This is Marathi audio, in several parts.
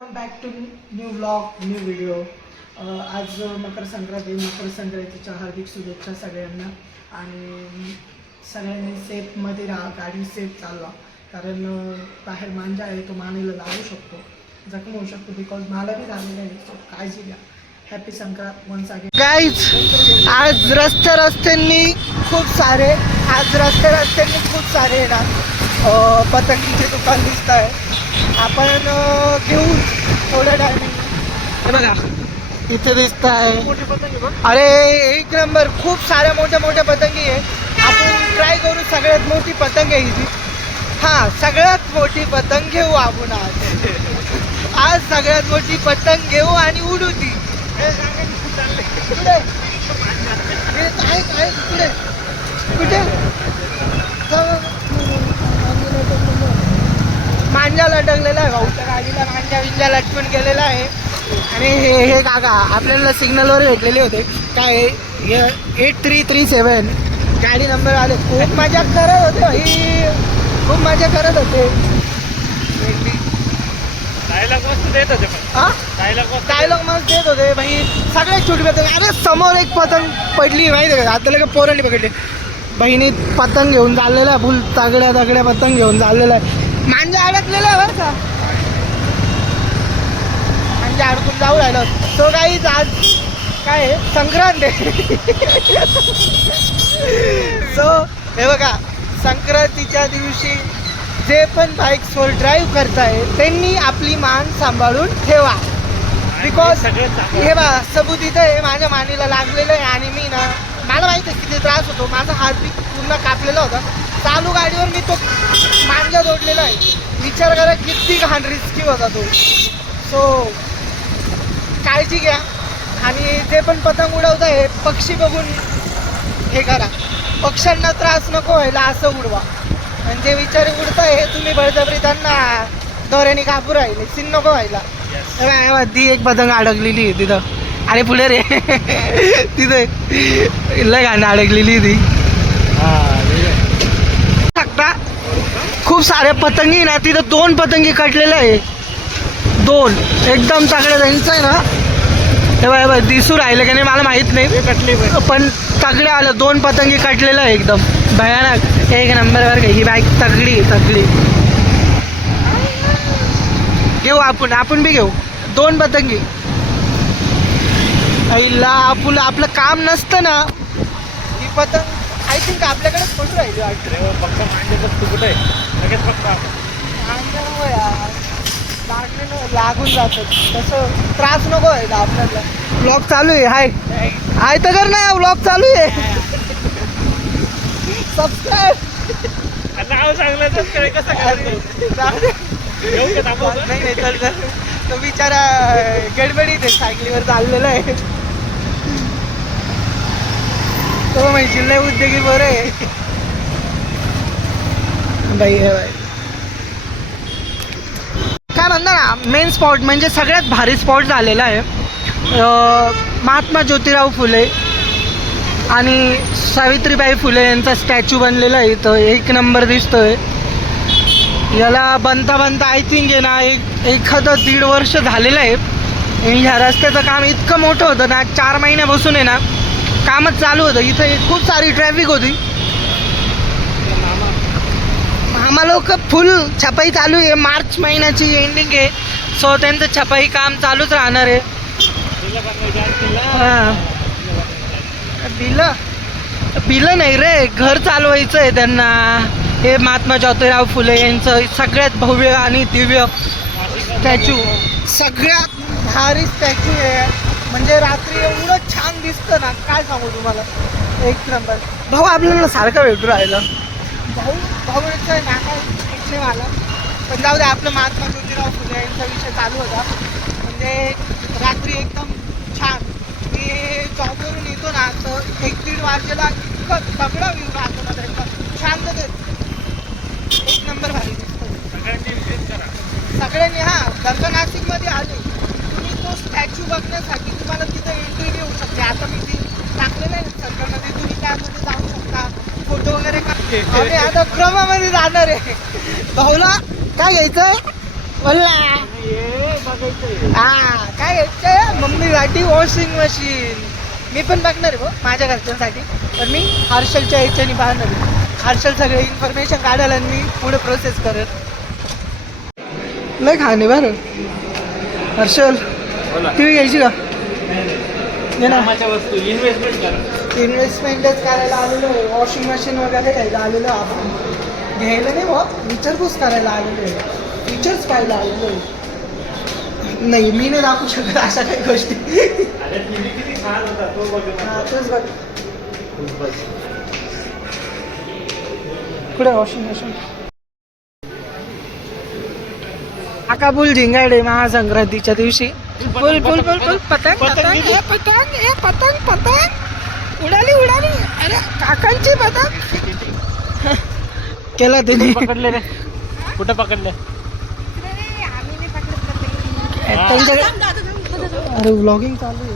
Back to new vlog new video. आज मकर संक्रांतीच्या हार्दिक शुभेच्छा सगळ्यांना. आणि सगळ्यांनी सेफमध्ये राहा, गाडी सेफ चालवा, कारण बाहेर मांजा आहे, तो मानेला लागू शकतो, जखम होऊ शकतो. बिकॉज मला बी झालेलं आहे, सो काळजी घ्या. Happy Sankrant once again guys. आज रस्त्यांनी खूप सारे खूप सारे ना पतंगीचे दुकान दिसत आहे. आपण घेऊ थोड्या टायमिंग. हे बघा इथे दिसत आहे. अरे एक नंबर, खूप साऱ्या मोठ्या पतंगी आहे. आपण ट्राय करू. सगळ्यात मोठी पतंग आहे ही. हां, सगळ्यात मोठी पतंग घेऊ आपण आज सगळ्यात मोठी पतंग घेऊ आणि उडू ती. कुठे कुठे मांजा लटकलेला आहे. भाऊच्या गाडीला मांजा लटकून गेलेला आहे. आणि हे काका आपल्याला सिग्नलवर भेटलेले होते. काय 8337 गाडी नंबर आले. खूप मजा करत होते भाई, खूप मजा करत होते. डायलॉग मस्त देत होते भाई. सगळ्यात छोटी पतंग. अरे समोर एक पतंग पडली माहिती आहे का, आता का पोरांनी पकडली. बहिणी पतंग घेऊन चाललेला आहे, फुल तगड्या पतंग घेऊन चाललेला आहे. मांजा अडकलेला आहे बरं का, मांजा अडकून जाऊ राहिलं. तो काही आज काय आहे, संक्रांत आहे. सो हे बघा, संक्रांतीच्या दिवशी जे पण बाईक्सवर ड्राईव्ह करताय त्यांनी आपली मान सांभाळून ठेवा. बिकॉज हे बा सबूत इथं आहे, माझ्या मानेला लागलेलं आहे. आणि मी ना, मला माहिती आहे किती त्रास होतो. माझा हात बी पूर्ण कापलेला होता. चालू गाडीवर मी तो मांजा जोडलेला आहे. विचार करा किती घाण रिस्की होता तो. सो काळजी घ्या. आणि जे पण पतंग उडवत आहे पक्षी बघून हे करा. पक्ष्यांना त्रास नको व्हायला असं उडवा. आणि जे विचारे उडताय तुम्ही बळजबरी त्यांना दोऱ्याने कापू राहिले, सीन नको व्हायला. ती एक पतंग अडकलेली आहे तिथं. अरे पुढे रे तिथे लय घाण अडकलेली ती. शकता खूप साऱ्या पतंगी ना तिथं. 2 पतंगी कटलेल्या आहे, 2 एकदम तगड्या त्यांचं आहे ना. हे बाय दिसू राहिलं का नाही मला माहित नाही, पण तगड्या आलं. 2 पतंगी कटलेलं आहे एकदम भयानक. एक नंबरवर ही बाईक तगडी. घेऊ आपण बी घेऊ 2 पतंगी. आईला आपलं काम नसतं ना, ही पतंग आय थिंक आपल्याकडेच पडून राहिली लागून जातं. तसं त्रास नको व्हायला आपल्याला. ब्लॉग चालू आहे. हाय तर कर ना, ब्लॉग चालू आहे. सबस्क्राईब नाव चांगलं कसं नाही चल. तो बिचारा गडबडीत आहे, सायकलीवर चाललेला आहे. तो म्हणजे जिल्हा उद्योगी बरं आहे बाई. काय म्हणता ना, मेन स्पॉट म्हणजे सगळ्यात भारी स्पॉट झालेला आहे. महात्मा ज्योतिराव फुले आणि सावित्रीबाई फुले यांचा स्टॅच्यू बनलेला आहे इथं. एक नंबर दिसतोय. याला बनता आय थिंक आहे ना 1.5 वर्ष झालेलं आहे. ह्या रस्त्याचं काम इतकं मोठं होतं ना, 4 महिन्यापासून आहे ना कामच चालू होतं. इथं खूप सारी ट्रॅफिक होती. आम्हाला लोक फुल छपाई चालू आहे. मार्च महिन्याची एंडिंग आहे, सो त्यांचं छपाई काम चालूच राहणार आहे. बिलं नाही रे, घर चालवायचं आहे त्यांना. हे महात्मा ज्योतिराव फुले यांचं सगळ्यात भव्य आणि दिव्य स्टॅच्यू, सगळ्यात भारी स्टॅच्यू आहे. म्हणजे रात्री एवढं छान दिसतं ना, काय सांगू तुम्हाला. एक नंबर. भाऊ आपल्याला सारखं भेटू राहिलं. भाऊचं आहे ना काय मला, पण जाऊ दे. आपलं महात्मा ज्योतिराव फुले यांचा विषय चालू होता. म्हणजे रात्री एकदम छान. मी जॉबवरून येतो ना तर 1-1.5 वाजेला इतकं तगडा व्ह्यू राहतो ना त्यांचा. शांततेत एक नंबर भारी दिसतो. सगळ्यांनी जर का नाशिकमध्ये आले तुम्ही तो स्टॅच्यू बघण्यासाठी तुम्हाला तिथं एंट्री घेऊ शकते. आता मी ती टाकलेलं आहे सरकारमध्ये, तुम्ही त्यामध्ये जाऊ शकता, फोटो वगैरे आणि आता क्रमामध्ये जाणार आहे. भाऊला काय घ्यायचं बोलला. हा काय घ्यायचंय मम्मीसाठी वॉशिंग मशीन. मी पण बघणार आहे माझ्या घरच्यांसाठी, पण मी हर्षलच्या याच्याने पाहणार आहे. हर्षल सगळे इन्फॉर्मेशन काढायला आणि मी पुढे प्रोसेस करेल. नाही खाणे बरं हर्षल टी व्ही घ्यायची का? इन्व्हेस्टमेंटच करायला आलेलो आहे. वॉशिंग मशीन वगैरे घ्यायला आलेलो आपण. घ्यायला नाही बा, विचारपूस करायला आलेलो आहे. फीचर्स पाहायला आलेलो आहे. नाही मी नाही दाखवू शकत अशा काही गोष्टी. तोच बघ कुठे वॉशिंग मशीन. आकाबुल झिंगाडे महासंक्रांतीच्या दिवशी. फुल फुल फुल फुल पतंग पतंग पतंग पतंग पतंग उडाली उडाली. अरे काकांची पतंग केला तिने. पकडले रे कुठं पकडले? त्यांच्याकडे. अरे व्लॉगिंग चालू आहे.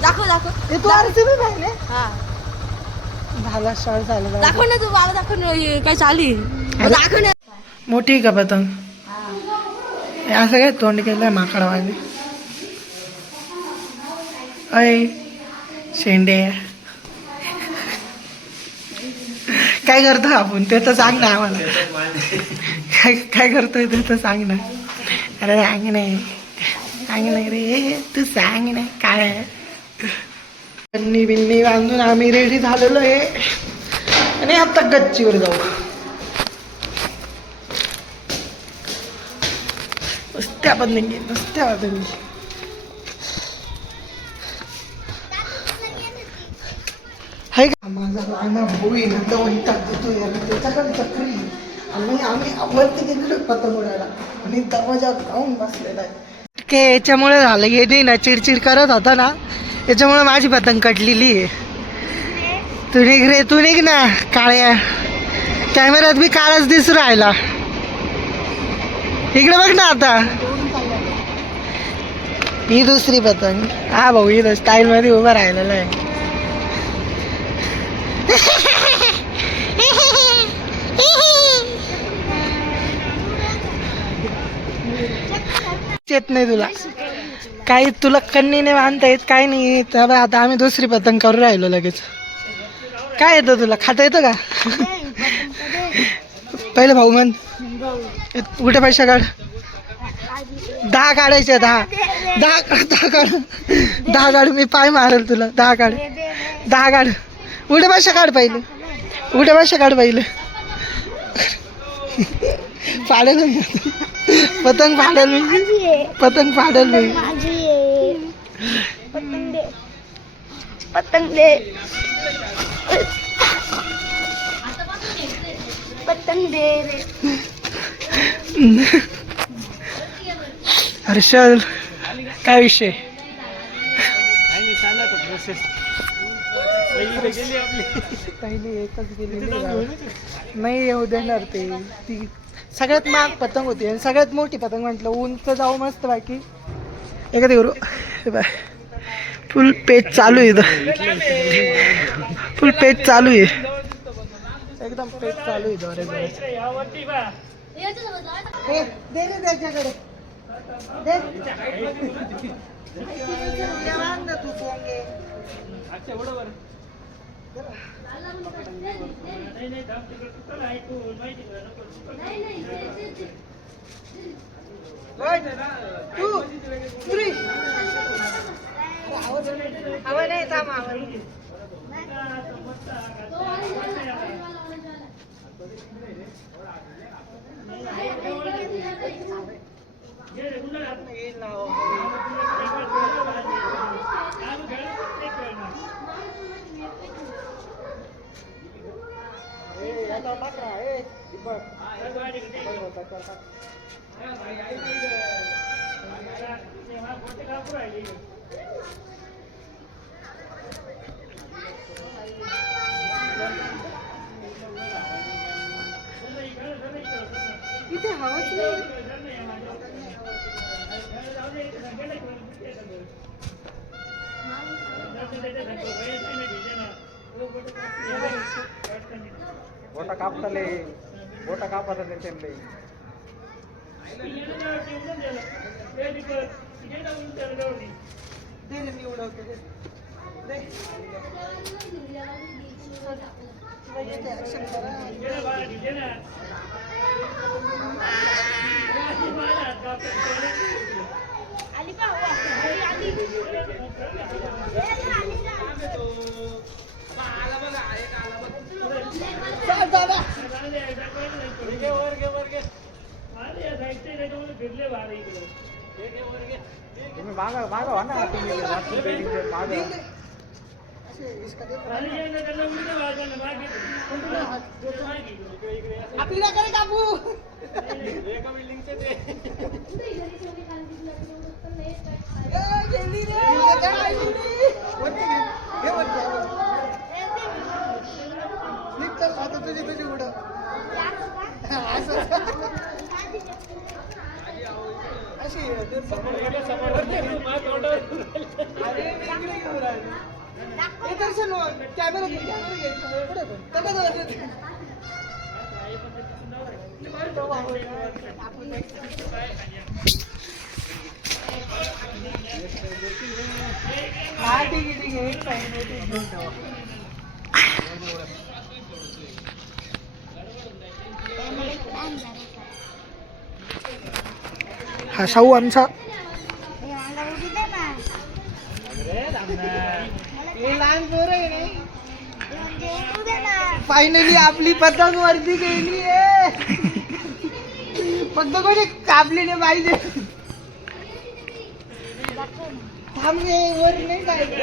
दाखव दाखव तू आरसीबी पाहिले हा झाला शॉर्ट झाला. दाखव ना तू मला दाखव ना काय चालू दाखव ना. मोठी का पतंग? असं काय तोंड केलंय माकडावाने. अय शेंडे काय करतो आपण ते तर सांग ना आम्हाला. काय काय करतोय ते तर सांग ना. अरे सांग नाही रे तू सांग ना काय. बन्नी बिन्नी बांधून आम्ही रेडी झालेलो आहे आणि आता गच्चीवर जाऊ. नुसत्या पतंगी नुसत्या पतंगी. हाय का माझा लहाना भाऊ नंतर वैताग देतो यार त्याच्याकडे चक्री. आणि आम्ही वरती गेलेलो पतंग उडायला आणि दरवाजा गाऊन बसलेला आहे. के याच्यामुळे झालं हे नाही ना चिडचिड करत होता ना याच्यामुळे माझी पतंग कटलेली आहे. तू निघ रे तू निघ ना. काळ्या कॅमेऱ्यात बी काळाच दिसू राहिला. इकडे बघ ना आता. ही दुसरी पतंग. हा भाऊ ही स्टाईल मध्ये उभा राहिलेला आहे. येत नाही तुला काही. तुला कन्नीने बांधता येत काय नाही. तर आता आम्ही दुसरी पतंग करू राहिलो लगेच. काय येतं तुला खाता येतं का? पहिले भाऊ म्हण कुठे पैसा काढ. 10 काढायचे. 10 काढ. मी पाय मारेल तुला. 10 काढ. 10 काढ. उलटे पैसा काढ पहिले. उलटे पैसा काढ पहिले. पाडेल मी पतंग. पाडेल मी पतंग. पाडेल मी पतंग दे पतंग दे पतंग दे रे. हर्षल काय विषय? पहिली एकच गेलेली नाही येऊ देणार ते. ती सगळ्यात महाग पतंग होती आणि सगळ्यात मोठी पतंग म्हटलं उंच जाऊ मस्त. बाकी एखादी करू. बाय फुल पेज चालू आहे इथं. फुल पेज चालू आहे एकदम. पेज चालू आहे जोरे जोरे. दे रे त्याच्याकडे दे. तू पोंगे हवा नाही थांब हवा. इथे हवाच बोटा कापताले बोटा कापता त्यांनी दे रे, मी उडवते दे. दे. लगेच ते action करा. आली का घरी आली चल दादा. तुम्ही मागा मागा व्हा ना तुम्ही मागा असे इसका देख. आपली नका रे कापू. एका बिल्डिंगचे ते गेली रे. वरती घे. घे वरती. स्लिप कर आता तुझी तुझी उडव. असं अशी अरे इकडे घेऊन राहिले. हे दर्शन कॅमेरा घे पुढे हा ठीक आहे ठीक आहे. एक साईड घेऊन ठेवा. हा शाहू आमचा. लहान पोर आहे नाही. फायनली आपली पतंग वरती गेली आहे. फक्त कोणी कापलेले पाहिजे. थांबे वर नाही जायचं.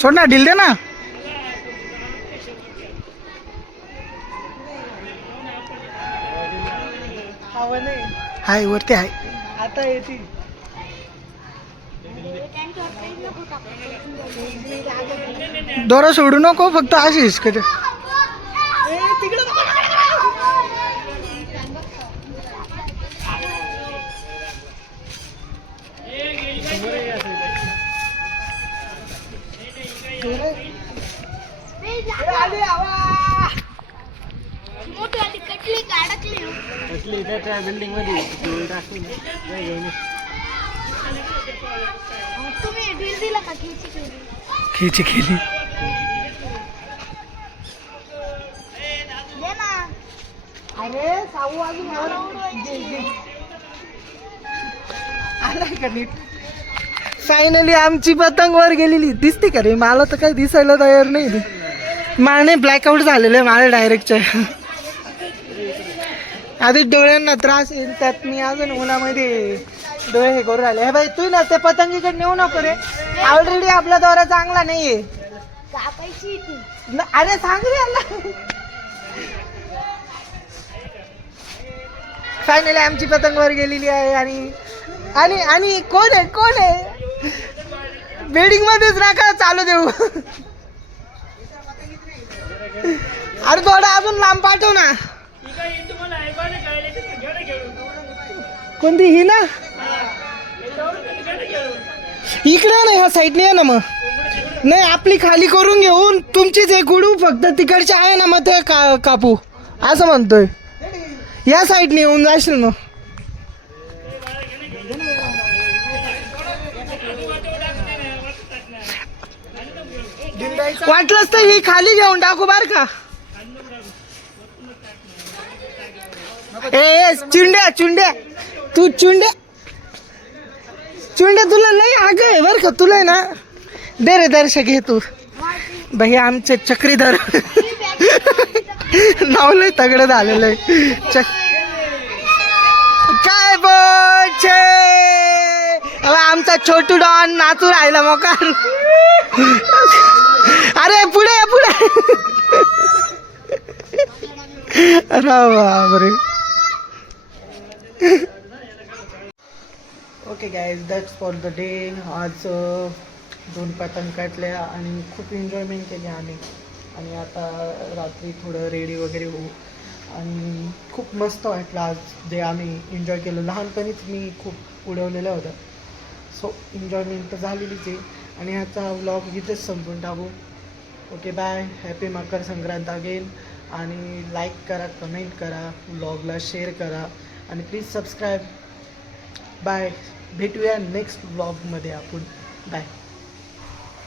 सोड ना ढील दे ना. हवा नाही. हाय वरती आहे. आता येतील. दोरा सोडू नको फक्त अशीच कधी. मोठी आली कटली अडकली त्या बिल्डिंग मध्ये घेऊन तुम्ही ढील दिला का खिची केली खिची केली. दे ना. अरे साऊ अजून आलाय का नीट. फायनली आमची पतंग वर गेलेली दिसते का रे. मला तर काही दिसायला तयार नाही. माने ब्लॅकआउट झालेलं आहे मला डायरेक्टच्या. आधी डोळ्यांना त्रास येईल त्यात मी अजून उन्हामध्ये डोळे हे करू राहिले. हे बाई तू ना ते पतंगीकडे नेऊ नको रे. ऑलरेडी आपला दौरा चांगला नाहीये. कापायची ती. अरे सांग रे याला. फायनली आमची पतंग वर गेलेली आहे. आणि आणि आणि कोण आहे बेडिंग मध्येच नका चालू देऊ. अरे थोडा अजून लांब पाठव ना. कोणती ही ना. इकडे ना ह्या साईडने आहे ना. मग नाही आपली खाली करून घेऊन तुमचीच एक उडू फक्त तिकडचे आहे ना मग ते कापू असं म्हणतोय. या साईडने येऊन जाशील मग. वाटलंच तर ही खाली घेऊन टाकू बर का. ए चुंड्या चुंड्या तू चुंड्या तुला नाही आग आहे बर का. तुला ना दे रे दर्शक घे तू. भैया आमचे चक्रीधर नाव लय तगडं झालेलं आहे. काय बोलचे आमचा छोटू डॉन नाचू राहिला मोकार. अरे पुढे पुढे. अरे बापरे. Okay guys that's for the day. आज 2 पतंग काटल्या आणि खूप एन्जॉयमेंट केली आम्ही. आणि आता रात्री थोडं रेडी वगैरे होऊ. आणि खूप मस्त वाटलं आज जे आम्ही एन्जॉय केलं. लहानपणीच मी खूप उडवलेलं होतं. सो एन्जॉयमेंट तर झालेलीच आहे. आणि ह्याचा व्लॉग इथेच संपून टाकू. Okay bye. Happy Makar Sankrant again. आणि लाईक करा, कमेंट करा, व्लॉगला शेअर करा आणि प्लीज सबस्क्राईब. बाय. भेटूया नेक्स्ट व्लॉगमध्ये आपण. बाय.